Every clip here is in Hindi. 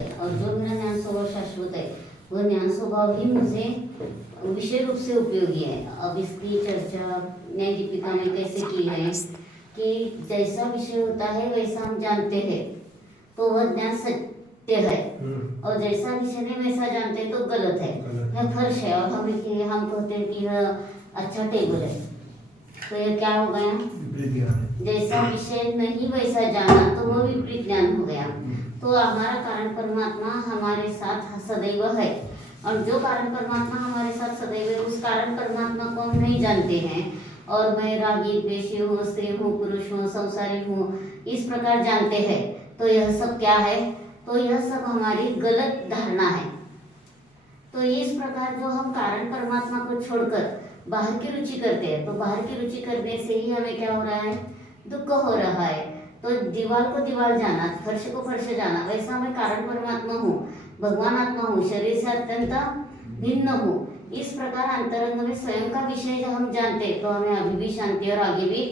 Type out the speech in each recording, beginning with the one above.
और जो मेरा ज्ञान स्वभाव शाश्वत है वह ज्ञान स्वभाव ही मुझे विषय रूप से उपयोगी है। अब इसकी चर्चा न्याय दीपिका में कैसे की है कि जैसा विषय होता है वैसा हम जानते हैं तो वह ज्ञान सत्य है, और जैसा विषय नहीं वैसा जानते हैं तो गलत है, यह फर्श है। और हम कहते हैं कि यह अच्छा टेबल है, तो यह क्या हो गया? जैसा विषय नहीं वैसा जाना तो वह विपरीत ज्ञान हो गया। तो हमारा कारण परमात्मा हमारे साथ सदैव है, और जो कारण परमात्मा हमारे साथ सदैव है उस कारण परमात्मा को हम नहीं जानते हैं, और मैं रागी द्वेषी हूँ, स्त्री हूँ, पुरुष हूँ, संसारी हूँ, इस प्रकार जानते हैं। तो यह सब क्या है? तो यह सब हमारी गलत धारणा है। तो इस प्रकार जो हम कारण परमात्मा को छोड़कर बाहर की रुचि करते हैं, तो बाहर की रुचि करने से ही हमें क्या हो रहा है? दुख हो रहा है। तो दीवार को दीवार जाना, फर्श को फर्श जाना, वैसा मैं कारण परमात्मा हूँ, भगवान आत्मा हूँ, शरीर से अत्यंत भिन्न हूँ। इस प्रकार अंतरंग में स्वयं का विषय जब हम जानते तो हमें अभी भी शांति और आगे भी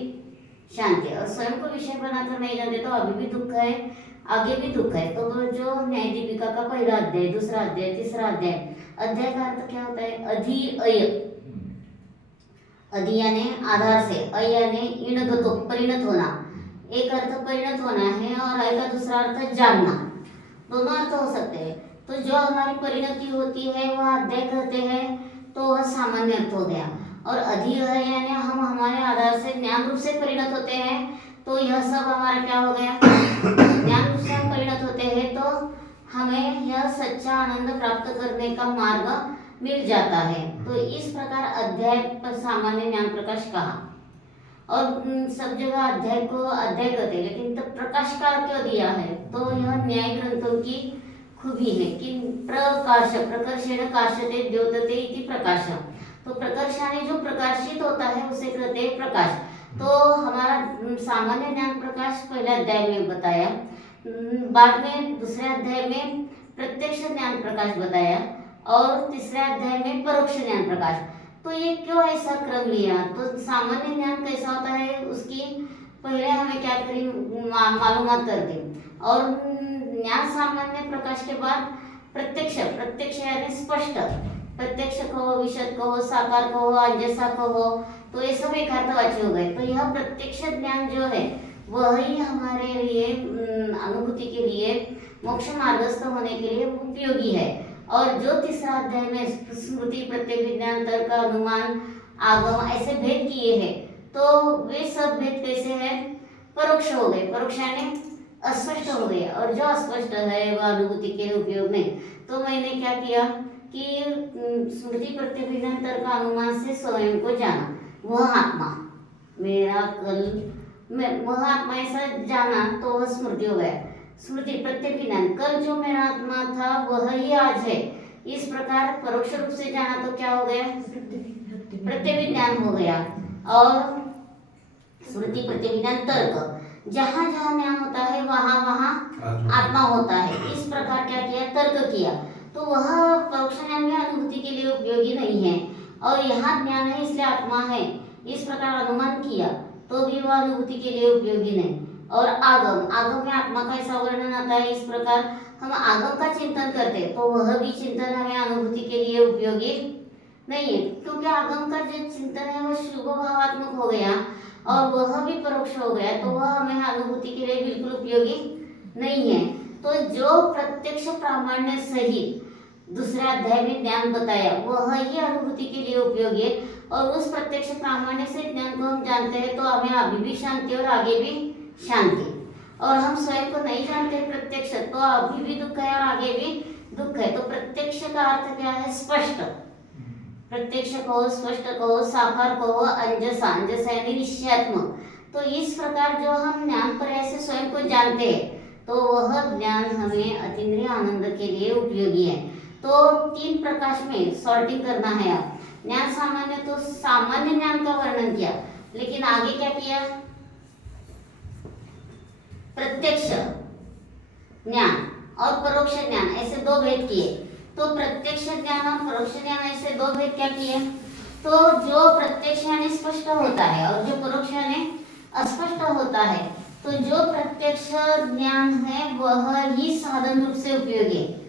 शांति है, और स्वयं को विषय बनाकर नहीं जानते तो अभी भी दुख है, आगे भी दुख है। तो जो न्याय दीपिका का पहला अध्याय, दूसरा अध्याय, तीसरा अध्याय, अध्याय का अर्थ क्या होता है? अधि अय, अधि यानी आधार से, अय यानी इणगतो परिणत होना। एक अर्थ परिणत होना है और अय का दूसरा अर्थ जानना, दोनों अर्थ हो सकते हैं। तो जो हमारी परिणति होती है वह अध्याय कहते हैं, तो वह सामान्य अर्थ हो गया। और अधि है यानी हम हमारे आधार से ज्ञान रूप से परिणत होते हैं, तो यह सब हमारा क्या हो गया? ज्ञान रूप से हम परिणत होते हैं तो हमें यह सच्चा आनंद प्राप्त करने का मार्ग मिल जाता है। तो इस प्रकार अध्याय पर सामान्य ज्ञान प्रकाश कहा, और सब जगह अध्याय को अध्याय कहते हैं, लेकिन तब प्रकाशकार क्यों दिया है? तो यह न्याय ग्रंथों की खूबी है कि प्रकाश, प्रकर्षेण काशते द्योतते इति प्रकाश। तो प्रकर्षाने जो प्रकाशित होता है उसे कहते हैं प्रकाश। तो हमारा सामान्य ज्ञान प्रकाश पहले अध्याय में बताया, बाद में दूसरे अध्याय में प्रत्यक्ष ज्ञान प्रकाश बताया, और तीसरे अध्याय में परोक्ष ज्ञान प्रकाश। तो ये क्यों ऐसा क्रम लिया? तो सामान्य ज्ञान कैसा होता है उसकी पहले हमें क्या करें मालूमात कर दें, और ज्ञान सामान्य प्रकाश के बाद प्रत्यक्ष, प्रत्यक्ष यानी स्पष्ट, प्रत्यक्ष कहो, विशद कहो, साकार कहो, अंजसा कहो, तो ये सब एकार्थवाची हो गए। तो यह प्रत्यक्ष ज्ञान जो है वही हमारे लिए अनुभूति के लिए, मोक्ष मार्गस्थ होने के लिए उपयोगी है। और जो तीसरा अध्याय में स्मृति, प्रत्यय विज्ञान, तर्क, अनुमान, आगम ऐसे भेद किए हैं, तो वे सब भेद कैसे हैं? परोक्ष हो गए, परोक्ष यानी अस्पष्ट हो गए, और जो अस्पष्ट है वह अनुभूति के लिए उपयोग नहीं। तो मैंने क्या किया कि स्मृति, प्रत्यय विज्ञान, तर्क, अनुमान से स्वयं को जाना, वह आत्मा मेरा कल, वह आत्मा ऐसा जाना तो वह स्मृति हो गया। स्मृति, प्रत्यय विज्ञान, कल जो मेरा आत्मा था वह ही आज है, इस प्रकार परोक्ष रूप से जाना तो क्या हो गया? प्रत्यय विज्ञान हो गया। और स्मृति, प्रत्यय विज्ञान, तर्क, जहाँ जहाँ ज्ञान होता है वहाँ वहाँ आत्मा होता है, इस प्रकार क्या किया? तर्क किया। तो वह परोक्ष ज्ञान में अनुभूति के लिए उपयोगी नहीं है, और यहाँ ज्ञान है इसलिए आत्मा है, इस प्रकार अनुमान किया तो भी वह अनुभूति के लिए उपयोगी नहीं। और आगम, आगम में आत्मा का ऐसा वर्णन आता है, इस प्रकार हम आगम का चिंतन करते तो वह भी चिंतन हमें अनुभूति के लिए उपयोगी नहीं है, क्योंकि आगम का जो चिंतन है वह शुभ भावात्मक हो गया और वह भी परोक्ष हो गया, तो वह हमें अनुभूति के लिए बिल्कुल उपयोगी नहीं है। तो जो प्रत्यक्ष प्रामाण्य सहित दूसरे अध्याय में ज्ञान बताया वह ही अनुभूति के लिए उपयोगी है, और उस प्रत्यक्ष प्रामाण्य से ज्ञान को हम जानते हैं तो हमें अभी भी शांति और आगे भी शांति। और हम स्वयं को नहीं जानते प्रत्यक्ष, तो अभी भी दुख है और आगे भी दुख है। तो प्रत्यक्ष का अर्थ क्या है? स्पष्ट, प्रत्यक्ष कहो, स्पष्ट कहो, साकार कहो, अंजसा, अंजसा यानी निश्चयात्मक। तो इस प्रकार जो हम ज्ञान पर्याय से स्वयं को जानते हैं तो वह ज्ञान हमें अतीन्द्रिय आनंद के लिए उपयोगी है। तो तीन प्रकाश में सॉर्टिंग करना है। आप ज्ञान सामान्य, तो सामान्य ज्ञान का वर्णन किया, लेकिन आगे क्या किया? प्रत्यक्ष ज्ञान और परोक्ष ज्ञान ऐसे दो भेद किए। तो प्रत्यक्ष ज्ञान और परोक्ष ज्ञान ऐसे दो भेद क्या किए? तो जो प्रत्यक्ष यानी स्पष्ट होता है और जो परोक्ष यानी अस्पष्ट होता है, तो जो प्रत्यक्ष ज्ञान है वह ही साधन रूप से उपयोगी है।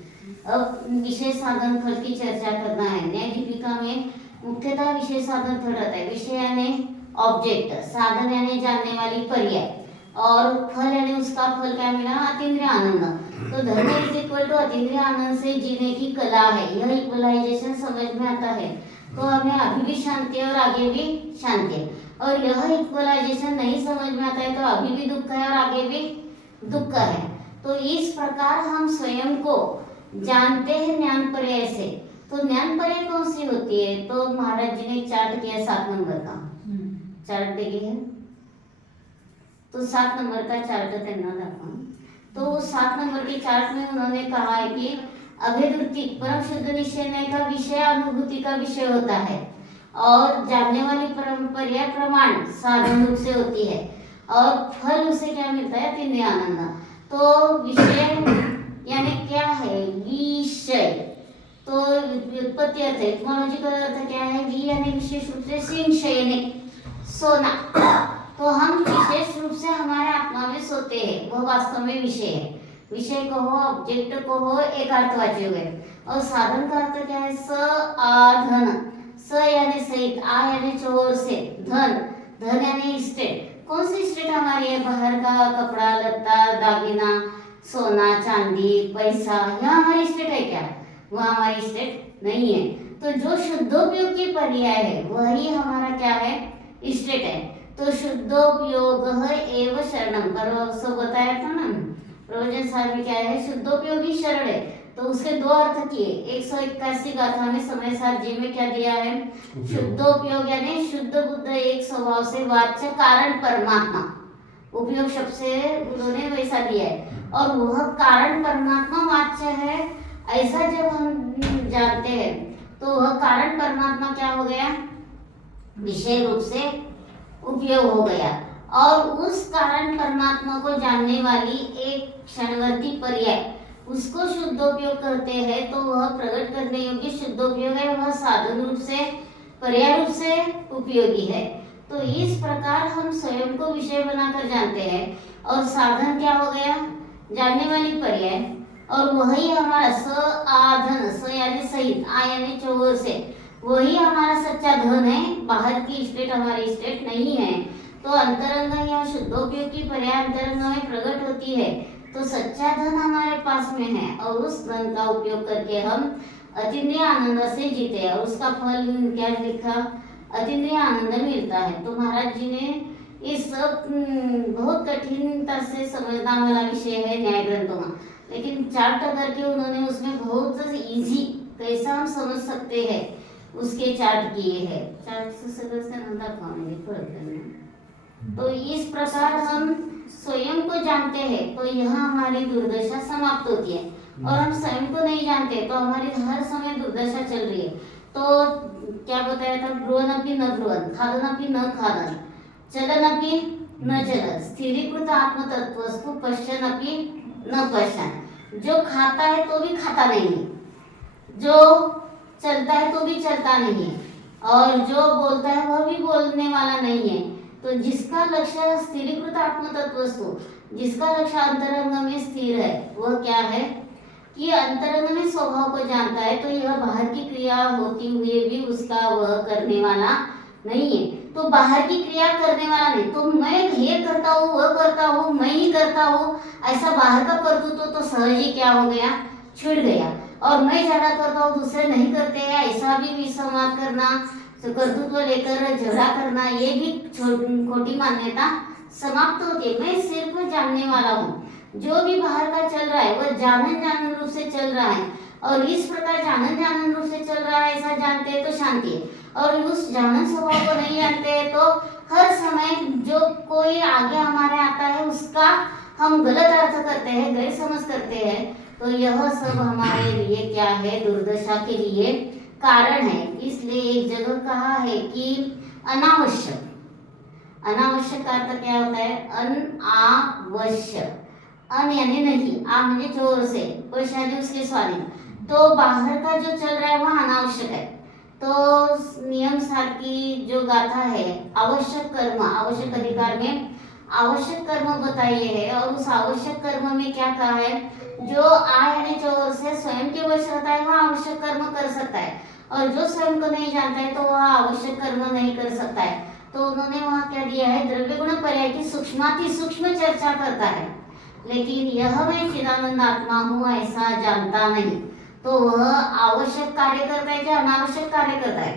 अब विषय साधन फल की चर्चा करना है। न्याय दीपिका में मुख्यतः विषय साधन फल रहता है। विषय यानी ऑब्जेक्ट, साधन यानी जानने वाली पर्याय, और फल यानी उसका फल क्या मिला, अतीन्द्रिय आनंद। तो धर्म इज इक्वल टू अतीन्द्रिय आनंद से जीने की कला है। यह इक्वलाइजेशन समझ में आता है तो हमें अभी भी शांति है और आगे भी शांति है। और यह इक्वलाइजेशन नहीं समझ में आता है तो अभी भी दुख है और आगे भी दुख है। तो इस प्रकार हम स्वयं को जानते हैं ज्ञान पर्याय से। तो ज्ञान पर्याय कौन सी होती है? तो महाराज जी ने चार्ट किया 7 नंबर का चार्ट देखिए। तो 7 नंबर का चार्ट त्यांना दाखवा। तो 7 नंबर के चार्ट में उन्होंने कहा है कि अभेदवृत्ति परम शुद्ध निश्चय का विषय अनुभूति का विषय होता है, और जानने वाली परंपरा प्रमाण साधन रूप से होती है, और फल उसे क्या मिलता है, अतीन्द्रिय आनंद। तो विषय यानी क्या है, विषय। तो व्युत्पत्ति अर्थ है, इटमोलॉजिकल अर्थ क्या है, वी यानी विशेष रूप से, सिंह शयने सोना। तो हम विशेष रूप से हमारे आत्मा में सोते हैं, वह वास्तव में विषय है। विषय को हो, ऑब्जेक्ट को हो, एक अर्थवाची हुए। और साधन का अर्थ क्या है, स आ धन। स यानी सहित, आ यानी चोर से, धन, धन यानी स्टेट। कौन सी स्टेट हमारी है, बाहर का कपड़ा लत्ता दागिना सोना चांदी पैसा, यह हमारी स्टेट है क्या? वह हमारी स्टेट नहीं है। तो जो शुद्धोपयोग की पर्याय है वही हमारा क्या है, स्टेट है। तो शुद्धोपयोग एव शरणम, पर सब बताया था ना प्रवचन सार में क्या है, शुद्धोपयोगी शरण है। तो उसके 2 अर्थ किए। 181 गाथा में समय सार जी में क्या दिया है, शुद्धोपयोग यानी शुद्ध बुद्ध एक स्वभाव से वाच्य कारण परमात्मा। उपयोग शब्द से उन्होंने वैसा दिया है, और वह कारण परमात्मा वाच्य है। ऐसा जब हम जानते हैं तो वह कारण परमात्मा क्या हो गया, विषय रूप से उपयोग हो गया। और उस कारण परमात्मा को जानने वाली एक क्षणवर्ती पर्याय, उसको शुद्धोपयोग करते हैं तो वह प्रकट करने योग्य शुद्धोपयोग है, वह साधन रूप से पर्याय रूप से उपयोगी है। तो इस प्रकार हम स्वयं को विषय बनाकर जानते हैं, और साधन क्या हो गया, जानने वाली पर्याय, और वही हमारा स आधन, स यानी सहित, आ यानी चौर से, वही हमारा सच्चा धन है। बाहर की स्टेट हमारी स्टेट नहीं है। तो अंतरंग या शुद्धोपयोग की पर्याय अंतरंग में प्रकट होती है। तो सच्चा धन हमारे पास में है, और उस धन का उपयोग करके हम अतीन्द्रिय आनंद से जीते हैं, और उसका फल क्या लिखा, अतीन्द्रिय आनंद मिलता है। तो महाराज जी ने इस बहुत कठिनता से समझना वाला विषय है न्याय ग्रंथों में, लेकिन चार्ट करके उन्होंने उसमें बहुत इजी कैसा हम समझ सकते हैं उसके चार्ट किए हैं। चार्ट से सदस्य नंदा खाएंगे फर्क करना। तो इस प्रकार हम स्वयं को जानते हैं तो यह हमारी दुर्दशा समाप्त होती है, और हम स्वयं को नहीं जानते तो हमारी हर समय दुर्दशा चल रही है। तो क्या बताया था, भ्रुवन अपनी न भ्रुवन, खादन अपनी न खादन, चलन अपनी न चलन, स्थिरीकृत आत्म तत्वस्तु पश्चन अपनी न पश्चन। जो खाता है तो भी खाता नहीं है, जो चलता है तो भी चलता नहीं है, और जो बोलता है वह भी बोलने वाला नहीं है। तो जिसका लक्ष्य स्थिरीकृत आत्म तत्वस्तु, जिसका लक्ष्य अंतरंग में स्थिर है, वह क्या है कि अंतरंग में स्वभाव को जानता है। तो यह बाहर की क्रिया होती हुए भी उसका वह करने वाला नहीं है। तो बाहर की क्रिया करने वाला नहीं, तो मैं ये करता हूँ वह करता हूँ मैं ही करता हूँ, ऐसा बाहर का कर्तृत्व तो सहज ही क्या हो गया, छूट गया। और मैं ज्यादा करता हूँ दूसरे नहीं करते हैं, ऐसा भी विसंवाद करना, कर्तृत्व लेकर झगड़ा करना, ये भी खोटी मान्यता समाप्त होती है। मैं सिर्फ जानने वाला हूँ, जो भी बाहर का चल रहा है वह जानन रूप से चल रहा है, और इस प्रकार जानन रूप से चल रहा है ऐसा जानते हैं तो शांति है। और उस जानन स्वभाव को नहीं जानते हैं तो हर समय जो कोई आगे हमारे आता है उसका हम गलत अर्थ करते हैं, गलत समझ करते हैं। तो यह सब हमारे लिए क्या है, दुर्दशा के लिए कारण है। इसलिए एक जगह कहा है कि अनावश्यक, अनावश्यक का अर्थ क्या होता है, अनावश्यक, अन यानी नहीं, आ म्हणजे जोर से, वश यानी उसके स्वाधीन। तो बाहर का जो चल रहा है वह अनावश्यक है। तो नियम सार की जो गाथा है, आवश्यक कर्म आवश्यक अधिकार में आवश्यक कर्म बताइए है, और उस आवश्यक कर्म में क्या कहा है, जो आय यानी जो ओर से स्वयं के वश रहता है वह आवश्यक कर्म कर सकता है, और जो स्वयं को नहीं जानता है तो वह आवश्यक कर्म नहीं कर सकता है। तो उन्होंने वहाँ क्या दिया है, द्रव्य गुण पर्याय की सूक्ष्माति सूक्ष्म चर्चा करता है, लेकिन यह मैं चिदानंद आत्मा हूँ ऐसा जानता नहीं। तो वह आवश्यक कार्य करता है क्या अनावश्यक कार्य करता है?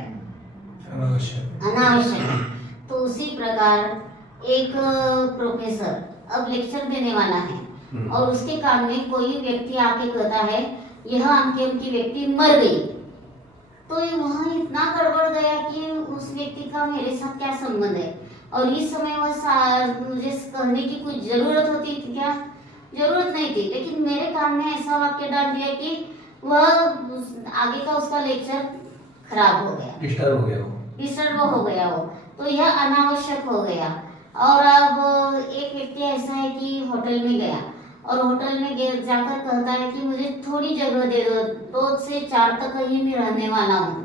अनावश्यक। तो उसी प्रकार एक प्रोफेसर अब लेक्चर देने वाला है और उसके काम में कोई व्यक्ति आके कहता है यह अमके की व्यक्ति मर गई, तो वहाँ इतना गड़बड़ गया कि उस व्यक्ति का मेरे साथ क्या संबंध है, और इस समय वह मुझे कहने की कुछ जरूरत होती थी क्या? जरूरत नहीं थी, लेकिन मेरे कान में ऐसा वाक्य डाल दिया कि वह आगे का उसका लेक्चर खराब हो गया, डिस्टर्ब हो गया वो, तो यह अनावश्यक हो गया। और अब एक व्यक्ति ऐसा है कि होटल में गया और होटल में जाकर कहता है कि मुझे थोड़ी जगह दे दो, 2 से 4 तक ही मैं रहने वाला हूँ।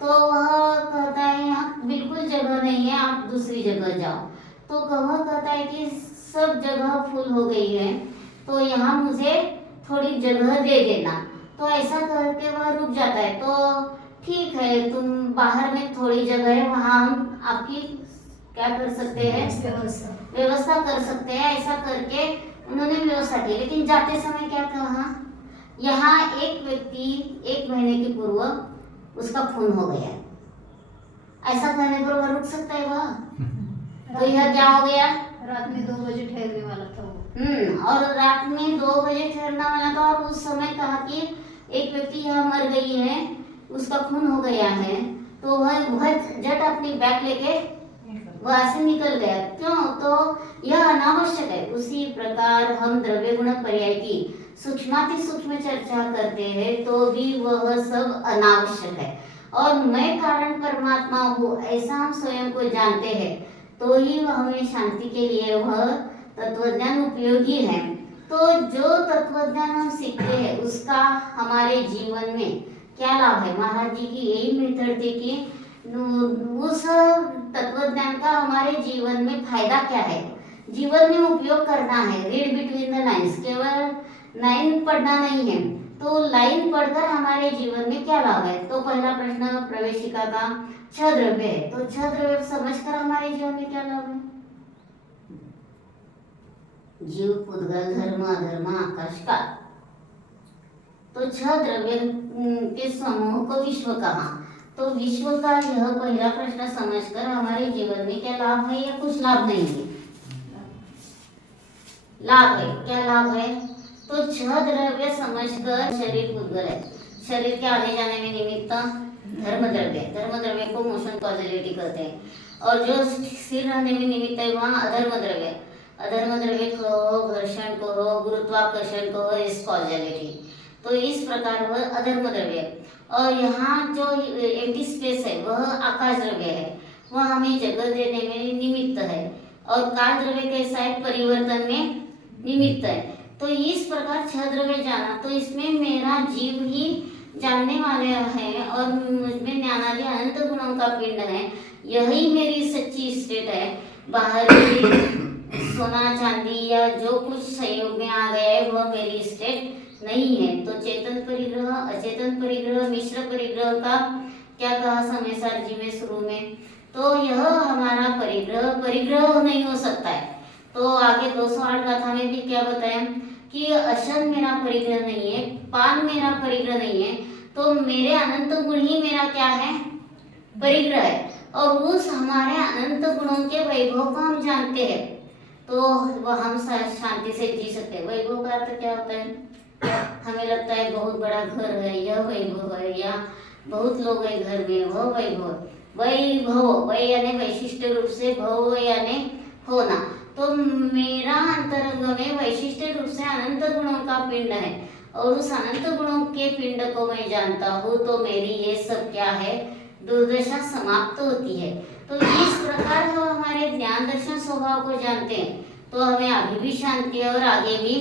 तो वह कहता है यहाँ बिल्कुल जगह नहीं है, आप दूसरी जगह जाओ। तो वह कहता है कि सब जगह फुल हो गई है, तो यहाँ मुझे थोड़ी जगह दे देना। तो ऐसा करके वह रुक जाता है। तो ठीक है, तुम बाहर में थोड़ी जगह है, वहाँ हम आपकी क्या कर सकते हैं, व्यवस्था कर सकते हैं। ऐसा करके उन्होंने व्यवस्था की, लेकिन जाते समय क्या कहा, यहाँ एक व्यक्ति 1 महीने के पूर्व उसका खून हो गया। ऐसा कहने पर वह रुक सकता है वह? तो यह क्या हो गया, रात में 2 बजे ठहरने वाला था वो। और रात में 2 बजे ठहरना वाला था, और उस समय कहा कि एक व्यक्ति यहाँ मर गई है, उसका खून हो गया है। तो वह झट अपनी बैग लेके वहां से निकल गया। क्यों? तो यह अनावश्यक है। उसी प्रकार हम द्रव्य गुण पर्याय की सूक्ष्माति सूक्ष्म चर्चा करते हैं तो भी वह सब अनावश्यक है। और मैं कारण परमात्मा हूँ ऐसा हम स्वयं को जानते हैं तो ही हमें शांति के लिए वह तत्वज्ञान उपयोगी है। तो जो तत्वज्ञान हम सीखते हैं उसका हमारे जीवन में क्या लाभ है? महाराज जी की यही मेथड थी कि उस तत्वज्ञान का हमारे जीवन में फायदा क्या है, जीवन में उपयोग करना है। रीड बिटवीन द लाइन्स, केवल लाइन पढ़ना नहीं है। तो लाइन पढ़कर हमारे जीवन में क्या लाभ है? तो पहला प्रश्न प्रवेशिका का 6 द्रव्य है, तो 6 द्रव्य समझकर हमारे जीवन में क्या लाभ है? जीव, पुद्गल, धर्म, अधर्म, आकाश, काल। तो 6 द्रव्य के समूह को विश्व कहा। तो विश्व का यह पहला प्रश्न समझकर हमारे जीवन में क्या लाभ है या कुछ लाभ नहीं है? लाभ है। क्या लाभ है? तो 6 द्रव्य समझकर शरीर पुद्गल है, शरीर के आने जाने में निमित्त धर्म द्रव्य, धर्म द्रव्य को मोशन कॉजलिटी कहते हैं। और जो स्थिर रहने में निमित्त है वहाँ अधर्म द्रव्य, अधर्म द्रव्य को घर्षण को हो, गुरुत्वाकर्षण को हो, इस कॉजलिटी। तो इस प्रकार वह अधर्म द्रव्य। और यहाँ जो एम्प्टी स्पेस है वह आकाश द्रव्य है, वह हमें जगह देने में निमित्त है। और काल द्रव्य कैसा है? परिवर्तन में निमित्त है। तो इस प्रकार 6 द्रव्य जाना, तो इसमें मेरा जीव ही जानने वाले हैं और मुझमें ज्ञानादि अनंत गुणों का पिंड है, यही मेरी सच्ची स्टेट है। बाहरी सोना चांदी या जो कुछ संयोग में आ गया है वह मेरी स्टेट नहीं है। तो चेतन परिग्रह, अचेतन परिग्रह, मिश्र परिग्रह का क्या कहा समयसार जी में शुरू में? तो यह हमारा परिग्रह नहीं हो सकता है। तो आगे 208 गाथा में भी क्या बताया कि अशन मेरा परिग्रह नहीं है, पान मेरा परिग्रह नहीं है, तो मेरे अनंत गुण ही मेरा क्या है? परिग्रह है। और उस हमारे अनंत गुणों के वैभव को हम जानते हैं तो वह हम शांति से जी सकते हैं। वैभव का अर्थ क्या होता है? हमें लगता है बहुत बड़ा घर है, यह वैभव है, या बहुत लोग हैं घर में, वह वैभव। वैभव वै यानी वैशिष्ट रूप से, भव यानी होना। तो मेरा अंतरंग में वैशिष्ट रूप से अनंत गुणों का पिंड है और उस अनंत गुणों के पिंड को मैं जानता हूँ तो मेरी ये सब क्या है? दुर्दशा समाप्त होती है। तो इस प्रकार हम हमारे ज्ञान दर्शन स्वभाव को जानते हैं तो हमें अभी भी शांति है और आगे भी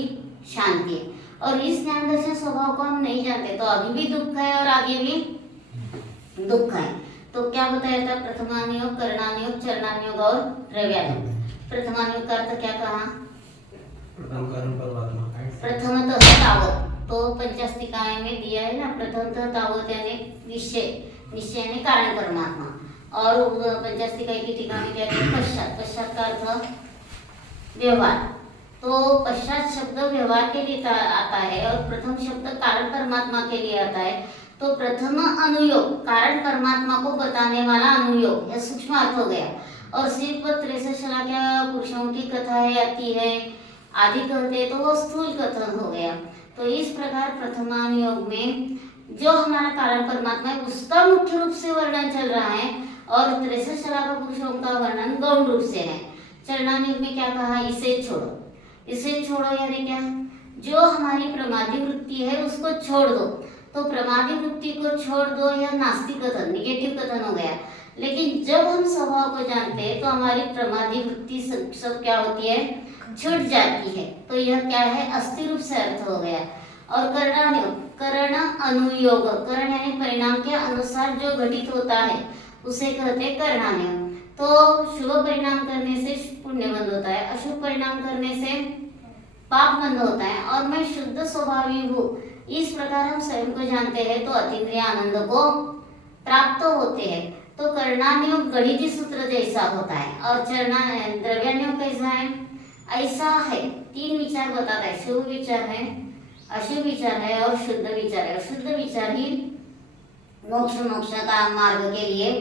शांति है। और इस ज्ञान दर्शन स्वभाव को हम नहीं जानते तो अभी भी दुख है और आगे भी दुख है। तो क्या बताया था? प्रथमानुयोग, करणानुयोग, चरणानुयोग और द्रव्यानुयोग। प्रथमानुयोग का अर्थ क्या कहा? प्रथम कारण परमात्मा। प्रथमतः तावत, तो पंचास्तिकाय में दिया है ना, प्रथमतः तावत यानी निश्चय यानी कारण परमात्मा। और पंचास्तिकाय की टीका में क्या है? पश्चात, पश्चात का अर्थ व्यवहार। तो पश्चात शब्द व्यवहार के लिए आता है और प्रथम शब्द कारण परमात्मा के लिए आता है। तो प्रथम अनुयोग कारण परमात्मा को बताने वाला अनुयोग, यह सूक्ष्म अर्थ हो गया। और सिर्फ 63 शलाका पुरुषों की कथाएं आती है आदि कहते तो वो स्थूल कथन हो गया। तो इस प्रकार प्रथमानुयोग में जो हमारा कारण परमात्मा है उसका मुख्य रूप से वर्णन चल रहा है और 63 शलाका पुरुषों का वर्णन गौण रूप से है। चरणानुयोग में क्या कहा? इसे छोड़ो। इसे छोड़ो यानी क्या? जो हमारी प्रमादी वृत्ति है उसको छोड़ दो। तो प्रमादी वृत्ति को छोड़ दो यह नास्तिक कथन, निगेटिव कथन हो गया। लेकिन जब हम स्वभाव को जानते हैं तो हमारी प्रमादी वृत्ति सब क्या होती है? छूट जाती है। तो यह क्या है? अस्थि रूप से अर्थ हो गया। और करणानुयोग, करण अनुयोग, करण यानी परिणाम के अनुसार जो घटित होता है उसे कहते हैं करणानुयोग। तो शुभ परिणाम करने से पुण्य बंद होता है, अशुभ परिणाम करने से पाप बंद होता है और मैं शुद्ध स्वभावी हूँ, इस प्रकार हम स्वयं को जानते हैं तो अतीन्द्रिय आनंद को प्राप्त होते हैं। तो करणानुयोग गणितीय सूत्र जैसा होता है और द्रव्यानुयोग कैसा है? ऐसा है। 3 विचार बताता है, शुभ विचार है, अशुभ विचार है और शुद्ध विचार है। शुद्ध विचार ही मोक्ष का मार्ग के लिए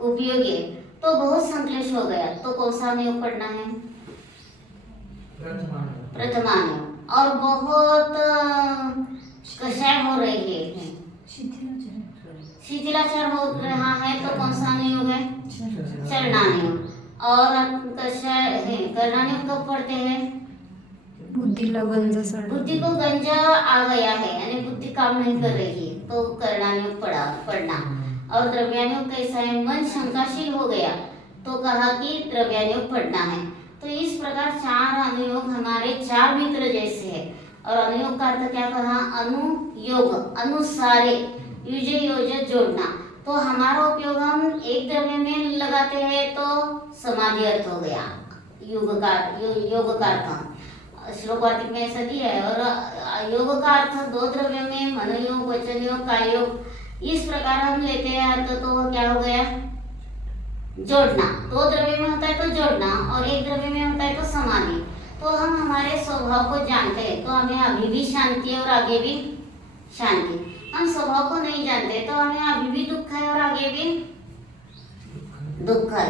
उपयोगी है। तो बहुत संक्लेश हो गया, तो कौन सा अनुयोग पढ़ना है? प्रथमानुयोग। और बहुत कषाय हो रही है, शिथिलाचार हो रहा है, तो कौन सा अनुयोग है? चरणानुयोग। और कषाय है करणानुयोग कब पढ़ते हैं? बुद्धीला गंज सड बुद्धि को गंज आ गया है यानी बुद्धि काम नहीं कर रही है तो करणानुयोग पढ़ना। और द्रव्यानुयोग कैसा है? मन शंकाशील हो गया तो कहा कि द्रव्यानुयोग पढ़ना है। तो इस प्रकार 4 अनुयोग हमारे 4 मित्र जैसे है। और अनुयोग का अर्थ क्या कहा? अनुयोग, अनुसारे, युज योज जोड़ना। तो हमारा उपयोग हम एक द्रव्य में लगाते हैं तो समाधि अर्थ हो गया, योग का अर्थ श्लोकार्थिक में ऐसा दिया है। और योग का अर्थ 2 द्रव्य में मनोयोग, वचन योग, काय योग, इस प्रकार हम लेते हैं अर्थ। तो वह क्या हो गया? जोड़ना। 2 द्रव्य में होता है तो जोड़ना और 1 द्रव्य में होता है तो समाधि। तो हम हमारे स्वभाव को जानते हैं तो हमें अभी भी शांति है और आगे भी शांति। हम स्वभाव को नहीं जानते तो हमें अभी भी दुख है और आगे भी दुख है।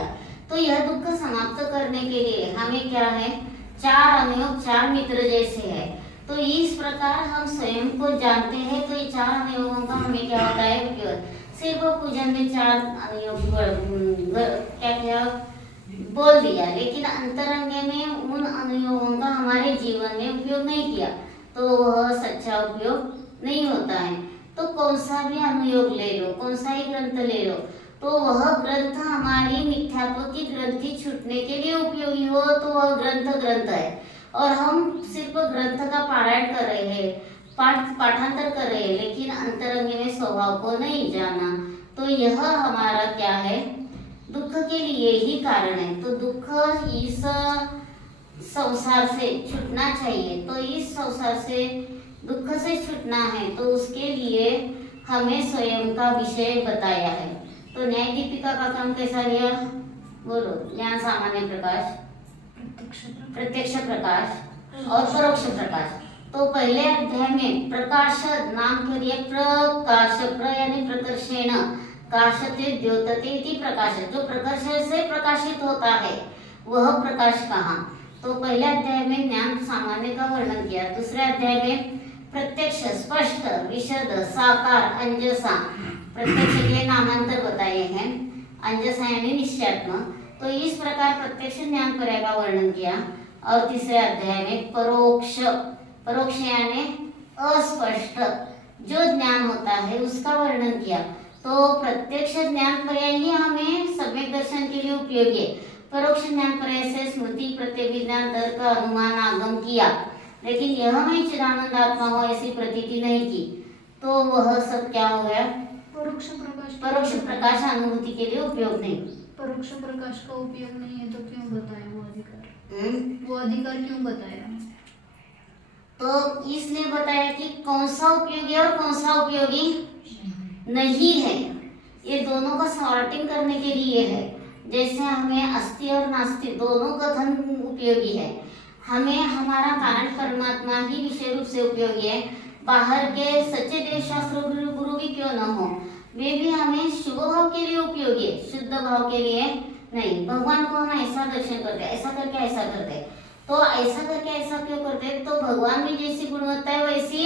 तो यह दुख समाप्त करने के लिए हमें क्या है? 4 अनुयोग 4 मित्र जैसे है। तो इस प्रकार हम स्वयं को जानते हैं तो ये 4 अनुयोगों का हमें क्या होता है? उपयोग। सिर्फ पूजन में 4 अनुयोग क्या बोल दिया, लेकिन अंतरंग में उन अनुयोगों का हमारे जीवन में उपयोग नहीं किया तो वह सच्चा उपयोग नहीं होता है। तो कौन सा भी अनुयोग ले लो, कौन सा ही ग्रंथ ले लो, तो वह ग्रंथ हमारी मिथ्यात्व की ग्रंथि छूटने के लिए उपयोगी हो तो वह ग्रंथ है। और हम सिर्फ ग्रंथ का पारायण कर रहे हैं, पाठांतर कर रहे हैं, लेकिन अंतरंग में स्वभाव को नहीं जाना। तो यह हमारा क्या है? दुख के लिए ही कारण है। तो दुख इस संसार से छूटना चाहिए। तो इस संसार से दुख से छूटना है तो उसके लिए हमें स्वयं का विषय बताया है। तो न्याय दीपिका का काम कैसा लिया? बोलो। ज्ञान सामान्य प्रकाश, प्रत्यक्ष प्रकाश और परोक्ष प्रकाश। तो पहले अध्याय में प्रकाश नाम के लिए प्रकाश, प्र यानी प्रकर्षेण, काशते द्योतते इति प्रकाश, जो प्रकर्ष से प्रकाशित होता है वह प्रकाश कहाँ? तो पहले अध्याय में ज्ञान सामान्य का वर्णन किया। दूसरे अध्याय में प्रत्यक्ष, स्पष्ट, विशद, साकार, अंजसा, प्रत्यक्ष के नामांतर बताए हैं, अंजसा यानी निश्चयात्म। तो इस प्रकार प्रत्यक्ष ज्ञान पर्याय का वर्णन किया। और तीसरे अध्याय में परोक्ष, परोक्ष यानी अस्पष्ट जो ज्ञान होता है उसका वर्णन किया। तो प्रत्यक्ष ज्ञान पर्याय ही हमें सम्यक दर्शन के लिए उपयोगी है। परोक्ष ज्ञान पर्याय से स्मृति, प्रत्यभिज्ञान, तर्क, अनुमान, आगम किया, लेकिन यह मैं चिदानंद आत्मा हो ऐसी प्रतीति नहीं की तो वह सब क्या हो गया? परोक्ष प्रकाश अनुभूति के लिए उपयोग नहीं। परोक्ष प्रकाश का उपयोग नहीं है तो क्यों बताए वो अधिकार? वो अधिकार क्यों बताया? तो इसलिए बताया कि कौन सा उपयोगी है और कौन सा उपयोगी नहीं है, ये दोनों का सॉर्टिंग करने के लिए है। जैसे हमें अस्ति और नास्ति दोनों कथन उपयोगी है, हमें हमारा कारण परमात्मा ही विषय रूप से उपयोगी है। बाहर के सच्चे देव शास्त्र गुरु भी क्यों न हो, वे भी हमें शुभ भाव के लिए उपयोगी है, शुद्ध भाव के लिए नहीं। भगवान को हम ऐसा दर्शन करते, ऐसा करके ऐसा करते, तो ऐसा करके ऐसा क्यों करते? तो भगवान में जैसी गुणवत्ता है वैसी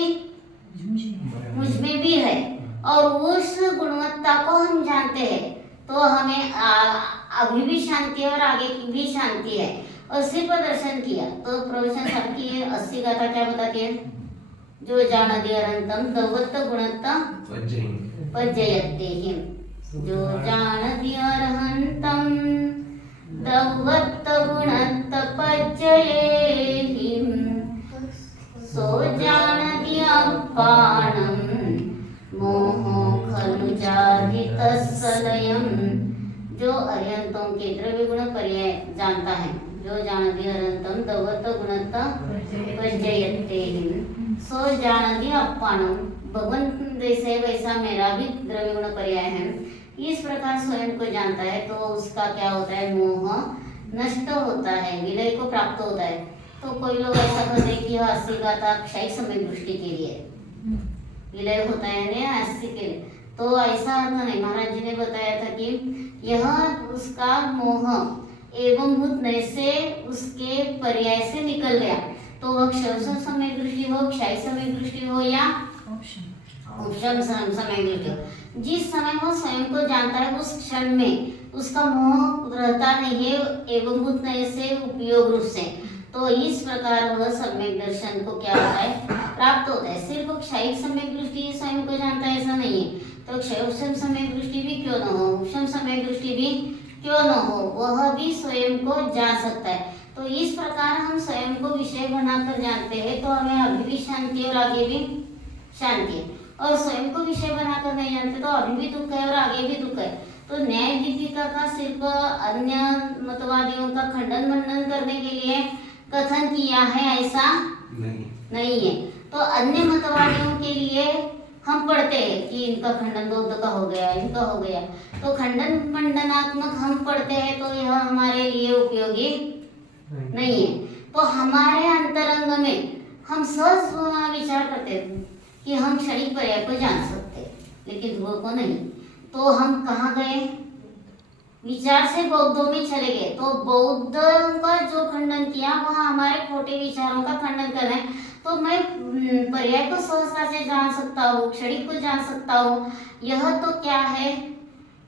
मुझ में भी है, और उस गुणवत्ता को हम जानते हैं, तो हमें अभी भी शांति है और आगे की भी शांति है। और सिर पर दर्शन किया तो प्रवचन सबकी 80 गाथा क्या बताती है? जो जानादि अनंतम दवत्त गुणत्तम पज्जयतेहिं, जो जानादि अनंतम दवत्त गुणत्त पज्जयेहिं, सो जानादि अपाणं मोहो खलु जाधितस्सलयम्। जो अरिहंतों के द्रव्य गुण पर्याय जानता है, जो जानति अनंतम दवत्त गुणत्त पज्जयतेहिं, सो जानति अपाणम। भगवान जैसे वैसा मेरा भी द्रव्य गुण पर्याय है, इस प्रकार स्वयं को जानता है, तो उसका क्या होता है? मोह नष्ट होता है, विलय को प्राप्त होता है। तो कोई लोग ऐसा कहते हैं कि यह 80 गाथा क्षय समय दृष्टि के लिए विलय होता है ना 80 के लिए, तो ऐसा अर्थ नहीं। महाराज जी ने बताया था कि यह उसका मोह एवं भूत नय से उसके पर्याय से निकल गया, तो वह क्षय समय दृष्टि हो, क्षय समय दृष्टि हो या उपशम समय दृष्टि हो, जिस समय वो स्वयं को जानता है उस क्षण में उसका मोह रहता नहीं है एवं भूत नय से उपयोग रूप से, तो इस प्रकार वह सम्यक दर्शन को क्या होता है? प्राप्त होता है। सिर्फ क्षयिक सम्यक दृष्टि स्वयं को जानता है ऐसा नहीं है, तो क्षय सम्यक दृष्टि भी क्यों न हो, उपशम सम्यक दृष्टि भी क्यों न हो, वह भी स्वयं को जान सकता है। तो इस प्रकार हम स्वयं को विषय बनाकर जानते हैं, तो हमें अभी भी शांति और आगे भी शांति है, और स्वयं को विषय बनाकर नहीं जानते तो अभी भी दुख है और आगे भी दुख है। तो न्याय दीपिका का सिर्फ अन्य मतवादियों का खंडन मंडन करने के लिए कथन किया है ऐसा नहीं है। तो अन्य मतवादियों के लिए हम पढ़ते हैं कि इनका खंडन बौद्ध का हो गया, इनका हो गया, तो खंडन मंडनात्मक हम पढ़ते हैं, तो यह हमारे लिए उपयोगी नहीं है। तो हमारे अंतरंग में हम सहज विचार करते हैं कि हम क्षणिक पर्याय को जान सकते हैं, लेकिन ध्रुव को नहीं। तो हम कहाँ गए? विचार से बौद्धों में चले गए, तो बौद्ध का जो खंडन किया वह हमारे खोटे विचारों का खंडन कर रहे हैं। तो मैं पर्याय को सहजता से जान सकता हूँ, क्षणिक को जान सकता हूँ। यह तो क्या है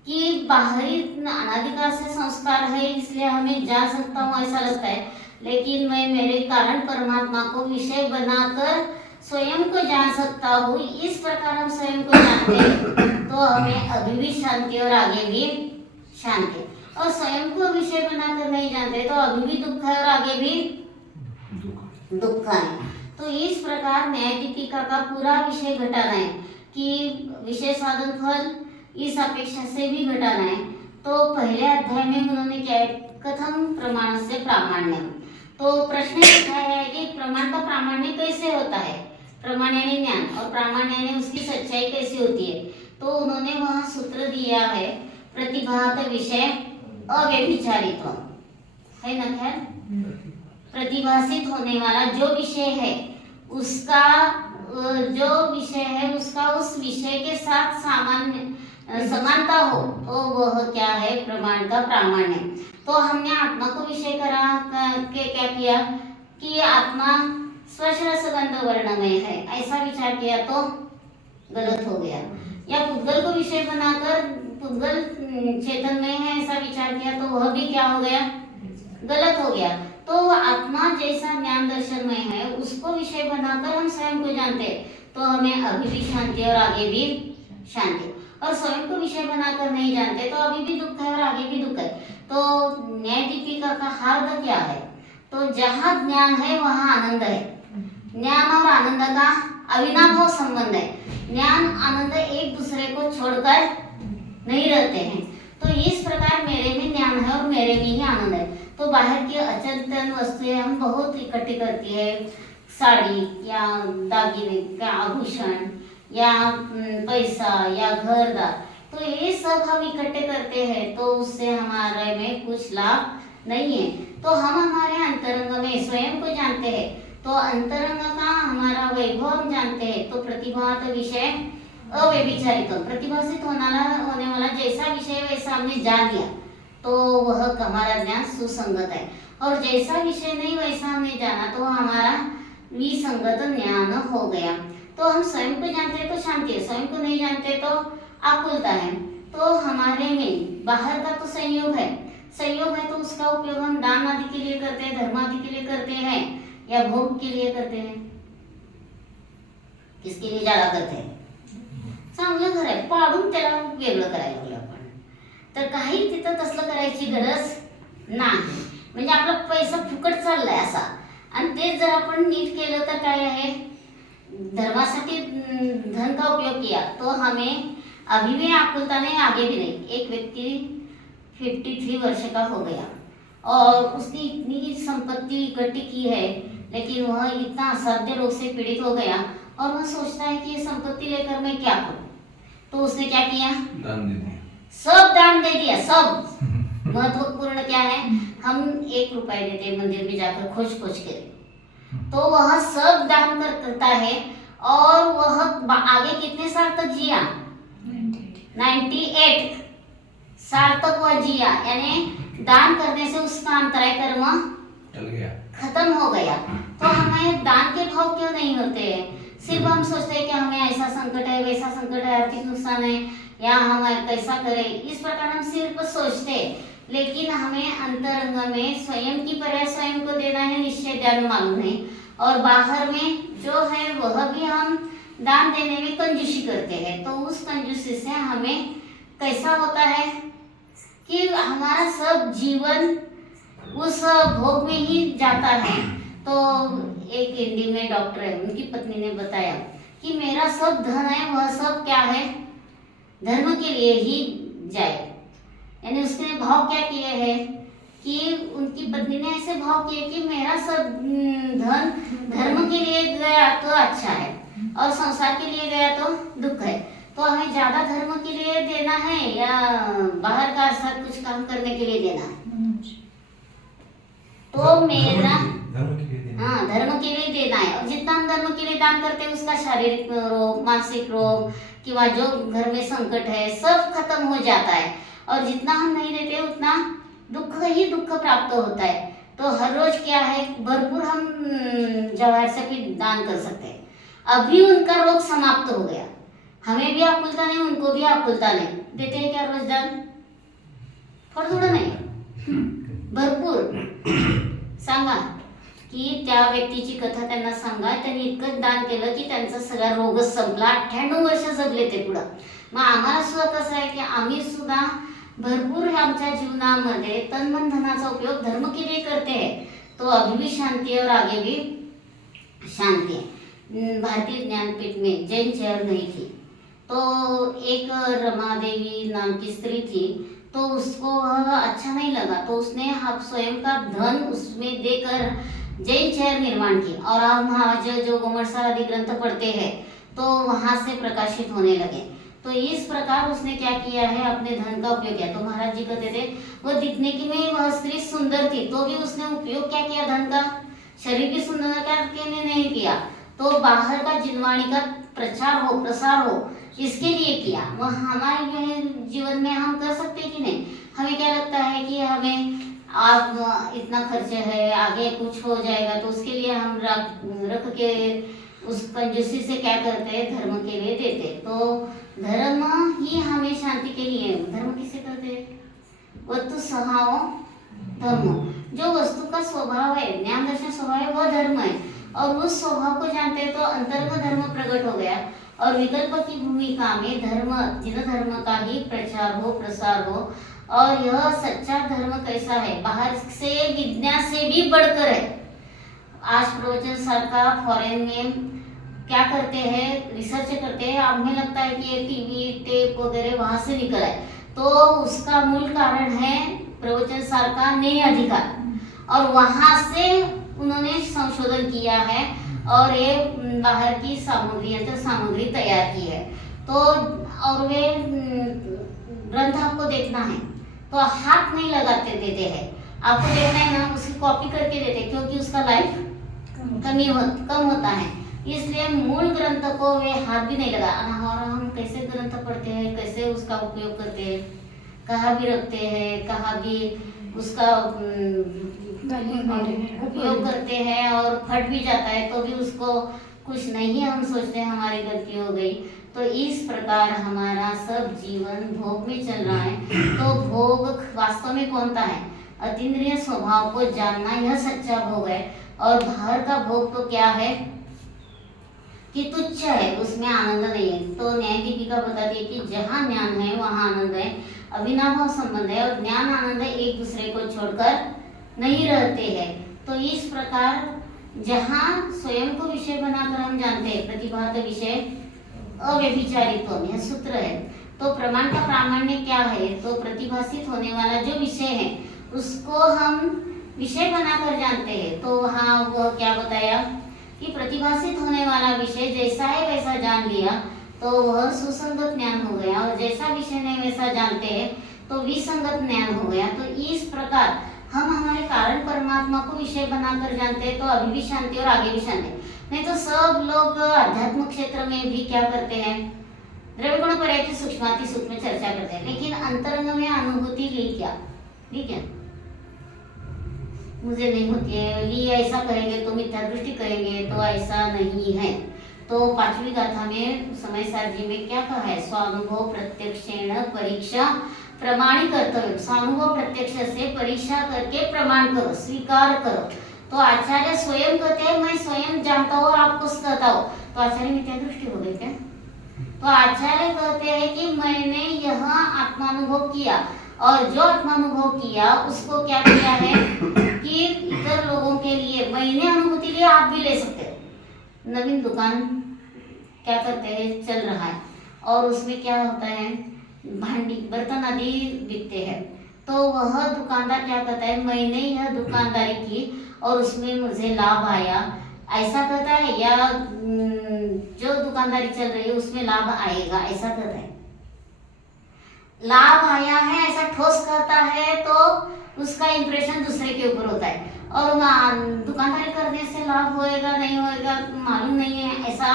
कि बाहरी अनादिकाल से संस्कार है, इसलिए हमें जान सकता हूँ ऐसा लगता है, लेकिन मैं मेरे कारण परमात्मा को विषय बनाकर स्वयं को जान सकता हूँ। इस प्रकार हम स्वयं को जानते हैं, तो हमें अभी भी शांति और आगे भी शांति, और स्वयं को विषय बनाकर नहीं जानते तो अभी भी दुख है और आगे भी दुख है। तो इस प्रकार न्याय दीपिका का पूरा विषय घटाना है कि विषय साधन फल इस अपेक्षा से भी घटाना है। तो पहले अध्याय में उन्होंने क्या कथम प्रमाण से प्रामाण्य, तो प्रश्न उठाया है कि प्रमाण का प्रामाण्य कैसे होता है, प्रमाण यानी ज्ञान और प्रामाण्य यानी उसकी सच्चाई कैसी होती है। तो उन्होंने वहाँ सूत्र दिया है प्रतिभात विषय अव्यभिचारित्व है ना, खैर प्रतिभासित होने वाला जो विषय है उसका उस विषय के साथ समानता हो, तो वह क्या है? प्रमाण का प्रामाण्य। तो हमने आत्मा को विषय के क्या किया कि आत्मा स्पर्श रसगंध वर्णमय है, ऐसा विचार किया तो गलत हो गया। या पुद्गल को विषय बनाकर पुद्गल चेतन में है ऐसा विचार किया तो वह भी क्या हो गया? गलत हो गया। तो आत्मा जैसा ज्ञान दर्शन में है उसको विषय बनाकर हम स्वयं को जानते हैं, तो हमें अभी भी शांति और आगे भी शांति, और स्वयं को विषय बनाकर नहीं जानते तो अभी भी दुख है और आगे भी दुख है। तो न्याय दीपिका का हार्द क्या है? तो जहाँ ज्ञान है वहाँ आनंद है, ज्ञान और आनंद का अविनाभाव संबंध है। ज्ञान आनंद एक दूसरे को छोड़कर नहीं रहते हैं। तो इस प्रकार मेरे में ज्ञान है और मेरे में ही आनंद है। तो तो बाहर की अचेतन वस्तुएं हम बहुत इकट्ठी करती है, साड़ी या दागिने या आभूषण या पैसा या घरदार, तो ये सब हम इकट्ठे करते हैं तो उससे हमारे में कुछ लाभ नहीं है। तो हम हमारे अंतरंग में स्वयं को जानते हैं, तो अंतरंग का हमारा वैभव हम जानते हैं, तो प्रतिभात विषय अव्यभिचारित, प्रतिभासित होने वाला जैसा विषय वैसा हमने जान लिया तो वह हमारा ज्ञान सुसंगत है, और जैसा विषय नहीं वैसा हमने जाना तो हमारा विसंगत ज्ञान हो गया। तो हम स्वयं को जानते हैं तो शांति है, स्वयं को नहीं जानते तो आकुलता है। तो हमारे में बाहर का तो संयोग है, संयोग है तो उसका उपयोग हम दान आदि के लिए करते हैं, धर्म आदि के लिए करते हैं या भोग के लिए करते हैं। किसके लिए ज्यादा करते हैं? चांगलं घर आहे पाडून त्याला वेगळं करायला लागलो आपण, तर काही तिथं तसलं करायची गरज नाही, म्हणजे आपला पैसा फुकट चाललाय असा, आणि तेच जर आपण नीट केलं तर काय आहे, धर्मासाठी धन का उपयोग किया तो हमें अभी भी आकुलता नहीं, आगे भी नहीं। एक व्यक्ति 53 वर्ष का हो गया और उसने इतनी संपत्ति इकट्ठी की है, लेकिन वह इतना असाध्य रोग से पीड़ित हो गया और वह सोचता है कि ये संपत्ति लेकर मैं क्या करूं। तो उसने क्या किया? दान दे दिया, सब दान दे दिया, सब। महत्वपूर्ण क्या है, हम 1 रुपया देते मंदिर में जाकर खोज खोज के, तो वह सब दान करता है और वह आगे कितने साल तक जिया? 98 साल तक वह जिया, यानी दान करने से उसका अंतराय कर्म चल गया, खत्म हो गया। तो हमें दान के भाव क्यों नहीं होते? सिर्फ हम सोचते हैं कि हमें ऐसा संकट है, वैसा संकट है, आर्थिक नुकसान है या हम कैसा करें, इस प्रकार हम सिर्फ सोचते, लेकिन हमें अंतरंग में स्वयं की पर्याय स्वयं को देना है, निश्चय ध्यान मालूम है, और बाहर में जो है वह भी हम दान देने में कंजूसी करते हैं। तो उस कंजूसी से हमें कैसा होता है कि हमारा सब जीवन उस भोग में ही जाता है। तो एक हिंदी में डॉक्टर है, उनकी पत्नी ने बताया कि मेरा सब धन है वह सब क्या है, धर्म के लिए ही जाए। यानी उसने भाव क्या किए हैं कि उनकी पत्नी ने ऐसे भाव किए कि मेरा सब धन धर्म के लिए गया तो अच्छा है और संसार के लिए गया तो दुख है। तो हमें ज्यादा धर्म के लिए देना है या बाहर का सब कुछ काम करने के लिए देना है? तो मेरा धर्म के लिए देना, हाँ, धर्म के लिए देना है। और जितना हम धर्म के लिए दान करते हैं उसका शारीरिक रोग, मानसिक रोग कि जो घर में संकट है सब खत्म हो जाता है, और जितना हम नहीं देते उतना दुख ही दुख प्राप्त होता है। तो हर रोज क्या है, भरपूर हम जवाहर से भी दान कर सकते हैं। अभी उनका रोग समाप्त हो गया, हमें भी आकुलता नहीं, उनको भी आकुलता नहीं, देते हैं क्या रोज दान? थोडं नहीं, भरपूर सांगा की त्या व्यक्तीची कथा त्यांना सांगा, त्यांनी इतकं दान केलं की त्यांचा सगळा रोगच संपला, 98 वर्ष जगले ते पुढं। मग आम्हाला सुद्धा कसं आहे की आम्ही सुद्धा भरपूर आमच्या जीवनामध्ये तन मन धनाचा उपयोग धर्म के लिए करते हैं, तो अभी भी शांति और आगे भी शांति है। भारतीय ज्ञानपीठ में जैन चेयर नहीं थी, तो एक रमा देवी नाम की स्त्री थी, तो उसको अच्छा नहीं लगा, तो उसने स्वयं का धन उसमें देकर जैन चेयर निर्माण की, और हम आज जो गोमटसार आदि ग्रंथ पढ़ते हैं तो वहाँ से प्रकाशित होने लगे। तो इस प्रकार उसने क्या किया है, अपने धन का उपयोग किया। तो महाराज जी कहते थे वो दिखने की में वह स्त्री सुंदर थी, तो भी उसने उपयोग क्या किया धन का, शरीर की सुंदरता के लिए नहीं किया, तो बाहर का जिनवाणी का प्रचार हो, प्रसार हो, इसके लिए किया। वह हमारे जीवन में हम कर सकते कि नहीं? हमें क्या लगता है कि हमें आप इतना खर्च है, आगे कुछ हो जाएगा, तो उसके लिए हम रख के उस कंजूसी से क्या करते हैं, धर्म के लिए देते। तो धर्म ही हमें शांति के लिए, धर्म किसे करते हैं? वस्तु स्वभाव धर्म, जो वस्तु का स्वभाव है, ज्ञान दर्शन स्वभाव है, वह धर्म है, और उस स्वभाव को जानते हैं तो अंतर्गत धर्म प्रकट हो गया। और विकल्प की भूमिका में धर्म, जिन धर्म का ही प्रचार हो, प्रसार हो, और यह सच्चा धर्म कैसा है, बाहर से विज्ञान से भी बढ़कर है। आज प्रवचन सरकार फॉरेन में क्या करते हैं, रिसर्च करते हैं, हमें लगता है कि ये टीवी टेप वगैरह वहां से निकला है, तो उसका मूल कारण है प्रवचन सार का न्याय अधिकार। और वहाँ से उन्होंने संशोधन किया है और ये बाहर की सामग्री यंत्र सामग्री तैयार की है। तो और वे ग्रंथ आपको देखना है तो हाथ नहीं लगाते देते हैं, आपको देखना है ना उसकी कॉपी करके देते हैं, क्योंकि उसका लाइफ कम होता है, इसलिए मूल ग्रंथ को वे हाथ भी नहीं लगा। और हम कैसे ग्रंथ पढ़ते हैं, कैसे उसका उपयोग करते हैं, कहाँ भी रखते हैं, कहाँ भी उसका उपयोग करते हैं और फट भी जाता है तो भी उसको कुछ नहीं है, हम सोचते हैं हमारी गलती हो गई। तो इस प्रकार हमारा सब जीवन भोग में चल रहा है। तो भोग वास्तव में कौन सा है? अतीन्द्रिय स्वभाव को जानना यह सच्चा भोग है। और बाहर का भोग तो क्या है कि तुच्छ है, उसमें आनंद नहीं है। तो न्याय दीपिका बताती है कि जहाँ ज्ञान है वहाँ आनंद है, अविनाभाव संबंध है और ज्ञान आनंद एक दूसरे को छोड़कर नहीं रहते हैं। तो इस प्रकार जहाँ स्वयं को विषय बनाकर हम जानते हैं, प्रतिभात विषय अव्यभिचारित यह सूत्र है। तो प्रमाण का प्रामाण्य क्या है? तो प्रतिभाषित होने वाला जो विषय है उसको हम विषय बनाकर जानते हैं। तो हाँ, वह क्या बताया कि प्रतिभाषित होने वाला विषय जैसा है वैसा जान लिया तो वह सुसंगत ज्ञान हो गया, और जैसा विषय नहीं वैसा जानते हैं तो विसंगत ज्ञान हो गया। तो इस प्रकार हम हमारे कारण परमात्मा को विषय बनाकर जानते हैं तो अभी भी शांति और आगे भी शांति। नहीं तो सब लोग आध्यात्मिक क्षेत्र में भी क्या करते हैं, द्रव्य गुण पर्याय की सूक्ष्माति सूक्ष्म चर्चा करते हैं, लेकिन अंतरंग में अनुभूति ली क्या? ठीक है, मुझे नहीं होती है, ये ऐसा करेंगे तो मिथ्या दृष्टि करेंगे, तो ऐसा नहीं है। तो पांचवी गाथा में समय सार जी में क्या कहा है? स्वानुभव प्रत्यक्षेण परीक्षा प्रमाणित कर्तव्य। स्वानुभव प्रत्यक्ष से परीक्षा करके प्रमाण करो, स्वीकार करो। तो आचार्य स्वयं कहते हैं मैं स्वयं जानता हूँ और आपको कहता हूँ, तो आचार्य मिथ्या दृष्टि हो गई क्या? तो आचार्य कहते हैं कि मैंने यह आत्मानुभव किया, और जो आत्मानुभव किया उसको क्या किया है कि इतर लोगों के लिए मैंने अनुभूति लिया, आप भी ले सकते हो। नवीन दुकान क्या करते हैं, चल रहा है और उसमें क्या होता है, भांडी बर्तन आदि बिकते हैं। तो वह दुकानदार क्या कहता है, मैंने यह दुकानदारी की और उसमें मुझे लाभ आया, ऐसा कहता है, या जो दुकानदारी चल रही है उसमें लाभ आएगा ऐसा कहता है? लाभ आया है ऐसा ठोस कहता है तो उसका इंप्रेशन दूसरे के ऊपर होता है, और दुकानदारी करने से लाभ होएगा नहीं होएगा मालूम नहीं है, ऐसा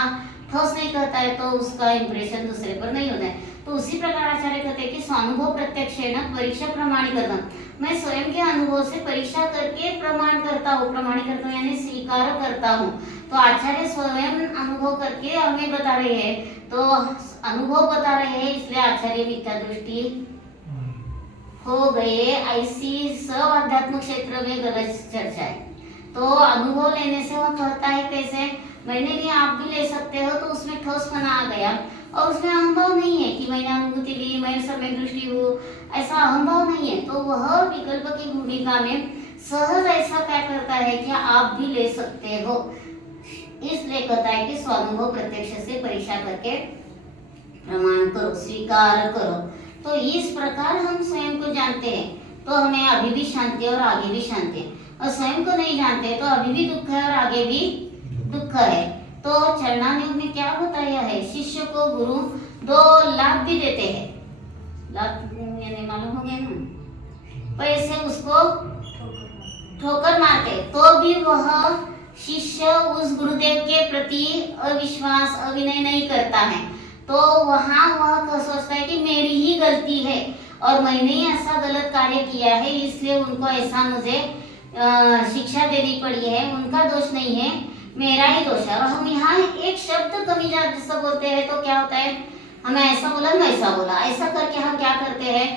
ठोस नहीं कहता है तो उसका इंप्रेशन दूसरे पर नहीं होता है। तो उसी प्रकार आचार्य कहते हैं कि स्वानुभव प्रत्यक्षेण परीक्षा प्रमाणित करता, मैं स्वयं के अनुभव से परीक्षा करके प्रमाण करता हूँ, प्रमाणित करता हूँ यानी स्वीकार करता हूँ। तो आचार्य स्वयं अनुभव करके हमें बता रहे हैं, तो अनुभव बता रहे हैं, इसलिए आचार्य मिथ्या दृष्टि हो गए। ऐसी सब आध्यात्मिक क्षेत्र में गलत चर्चा है। तो अनुभव लेने से वह कहता है कैसे, मैंने भी आप भी ले सकते हो, तो उसमें ठोसपना आ गया और उसमें अहंभाव नहीं है कि मैंने अनुभूति ली, मैं समय दृष्टि हूँ, ऐसा अहंभाव नहीं है। तो वह विकल्प की भूमिका में सहज ऐसा क्या करता है कि आप भी ले सकते हो, इसलिए कहता है कि स्वानुभव प्रत्यक्ष से परीक्षा करके प्रमाण करो, स्वीकार करो। तो इस प्रकार हम स्वयं को जानते हैं तो हमें अभी भी शांति और आगे भी शांति है, और स्वयं को नहीं जानते तो अभी भी दुख है और आगे भी दुख है। तो चरणानुयोग में क्या बताया है, शिष्य को गुरु 2 लाभ भी देते हैं, लाभ यानी मालूम हो गया ना, पैसे उसको ठोकर मारते तो भी वह शिष्य उस गुरुदेव के प्रति अविश्वास अविनय नहीं करता है। तो वहाँ वह सोचता है कि मेरी ही गलती है और मैंने ही ऐसा गलत कार्य किया है, इसलिए उनको ऐसा मुझे शिक्षा देनी पड़ी है, उनका दोष नहीं है, मेरा ही दोष है। और हम यहाँ एक शब्द कमी ज्यादा बोलते हैं तो क्या होता है, हमें ऐसा बोला मैं ऐसा बोला, ऐसा करके हम क्या करते हैं,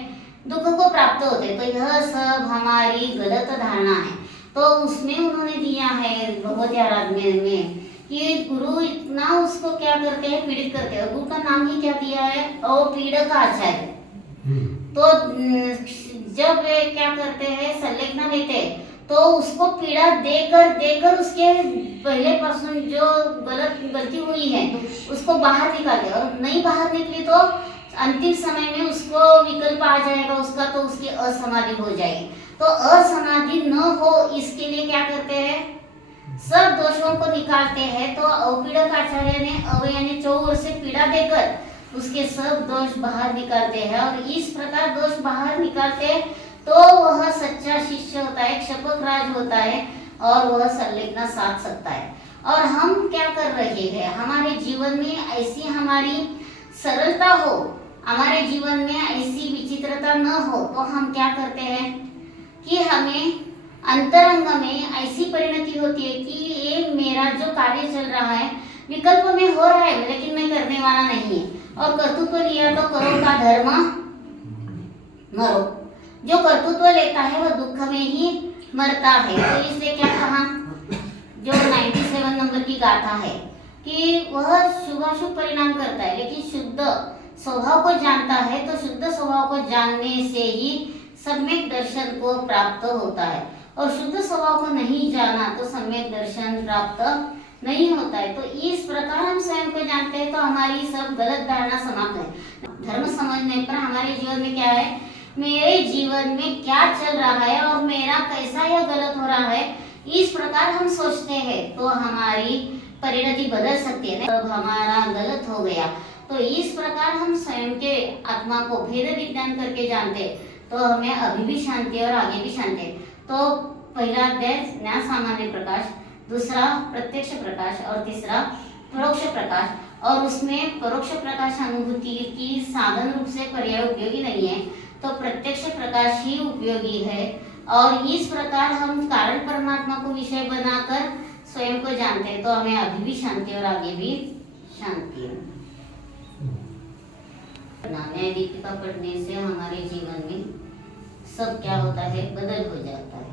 दुख को प्राप्त होते। तो यह सब हमारी गलत धारणा है। तो उसमें उन्होंने दिया है भगवती आराधना में कि गुरु इतना उसको क्या करते हैं, पीड़ित करते हैं। गुरु का नाम ही क्या दिया है, पीड़क आचार्य। तो जब वे क्या करते हैं, संलेखना लेते हैं तो उसको पीड़ा देकर उसके पहले पर्सन जो गलती हुई है उसको बाहर निकाले, और नहीं बाहर निकली तो अंतिम समय में उसको विकल्प आ जाएगा उसका, तो उसकी असमाधि हो जाएगी। तो असमाधि न हो इसके लिए क्या करते हैं, सब दोषों को निकालते हैं। तो अवपीड़क आचार्य ने अवयने 4 वर्ष से पीड़ा देकर उसके सब दोष बाहर निकालते हैं, और इस प्रकार दोष बाहर निकालते हैं तो वह सच्चा शिष्य होता है, क्षपक राज होता है, और वह संलेखना साध सकता है। और हम क्या कर रहे हैं, हमारे जीवन में ऐसी हमारी सरलता हो, हमारे जीवन में ऐसी विचित्रता न हो, तो हम क्या करते हैं कि हमें अंतरंग में ऐसी परिणति होती है कि ये मेरा जो कार्य चल रहा है विकल्प में हो रहा है, लेकिन मैं करने वाला नहीं है। और कर्तृत्व लिया तो करो का धर्म मरो, जो कर्तृत्व लेता है वह दुख में ही मरता है। तो इसलिए क्या कहा, जो 97 नंबर की गाथा है कि वह शुभाशुभ परिणाम करता है, लेकिन शुद्ध स्वभाव को जानता है, तो शुद्ध स्वभाव को जानने से ही सम्यक दर्शन को प्राप्त होता है, और शुद्ध स्वभाव को नहीं जाना तो सम्यक दर्शन प्राप्त नहीं होता है। तो इस प्रकार हम स्वयं को जानते हैं तो हमारी सब गलत धारणा समाप्त है। धर्म समझने पर हमारे जीवन में क्या है, मेरे जीवन में क्या चल रहा है और मेरा कैसा यह गलत हो रहा है, इस प्रकार हम सोचते हैं तो हमारी परिणति बदल सकती है। तब हमारा गलत हो गया, तो इस प्रकार हम स्वयं के आत्मा को भेद विज्ञान करके जानते, तो हमें अभी भी शांति और आगे भी शांति। तो पहला अध्याय ज्ञान सामान्य प्रकाश, दूसरा प्रत्यक्ष प्रकाश, और तीसरा परोक्ष प्रकाश। और उसमें परोक्ष प्रकाश अनुभूति की साधन रूप से पर्याय उपयोगी नहीं है, तो प्रत्यक्ष प्रकाश ही उपयोगी है। और इस प्रकार हम कारण परमात्मा को विषय बनाकर स्वयं को जानते हैं, तो हमें अभी भी शांति और आगे भी शांति है। न्याय दीपिका पढ़ने से हमारे जीवन में सब क्या होता है, बदल हो जाता है।